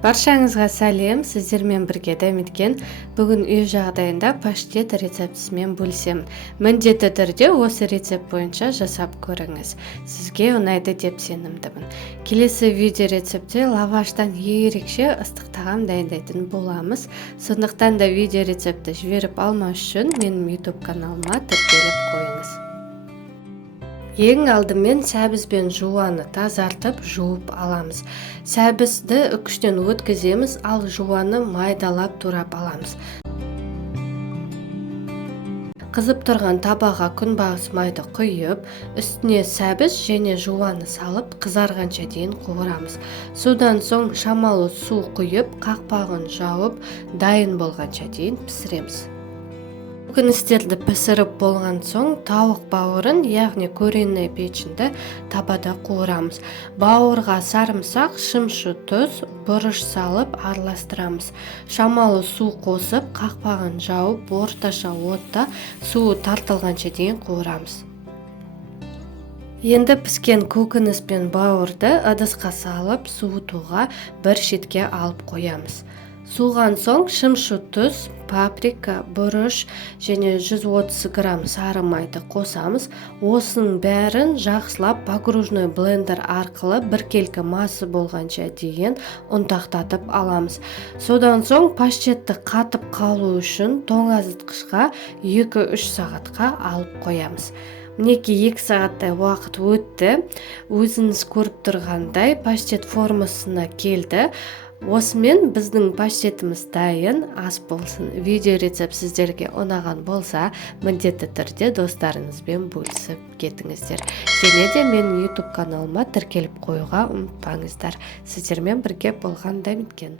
Баршаңызға сәлем, сіздермен бірге дәметкен. Бүгін үй жағдайында паштет рецептісімен бөлісемін. Міндетті түрде осы рецепт бойынша жасап көріңіз. Сізге ұнайды деп сенімдімін. Келесі видео рецептте лаваштан ерекше ыстық тағам дайындайтын боламыз. Сондықтан да видео рецепті жіберіп алмау үшін менің YouTube каналыма тіркеліп қойыңыз. Ең алдымен сәбіз бен жуаны тазартып жуып аламыз. Сәбізді үкіштен өткіземіз, ал жуаны майдалап турап аламыз. Қызып тұрған табаға күнбағыс майды құйып, үстіне сәбіз және жуаны салып, қызарғанша дейін қуырамыз. Содан соң шамалы су құйып, қақпағын жауып, дайын болғанша дейін пісіреміз. Көкөністерді пісіріп болған соң тауық бауырын, яғни көренный печінді табада қуырамыз. Бауырға сарымсақ, шымшы тұз, бұрыш салып араластырамыз. Шамалы су қосып, қақпағын жауып, орташа отта суы тартылғанша дейін қуырамыз. Енді піскен көкөніс пен бауырды ыдысқа салып, суытуға бір шетке алып қоямыз. Суыған соң шымшы тұз, паприка, бұрыш және 130 грамм сары майды қосамыз. Осының бәрін жақсылап погружной блендер арқылы біркелкі масы болғанша дейін ұнтақтатып аламыз. Содан соң паштетті қатып қалу үшін тоңазытқышқа 2-3 сағатқа алып қоямыз. Мінекей 2 сағаттай уақыт өтті. Өзіңіз көріп тұрғандай паштет формасына келді. Осымен біздің паштетіміз дайын, ас болсын. Видео рецепт сіздерге ұнаған болса, міндетті түрде достарыңызбен бөлісіп кетіңіздер. Және де менің YouTube каналыма тіркеліп қоюға ұмытпаңыздар. Сіздермен бірге болған дәметкен.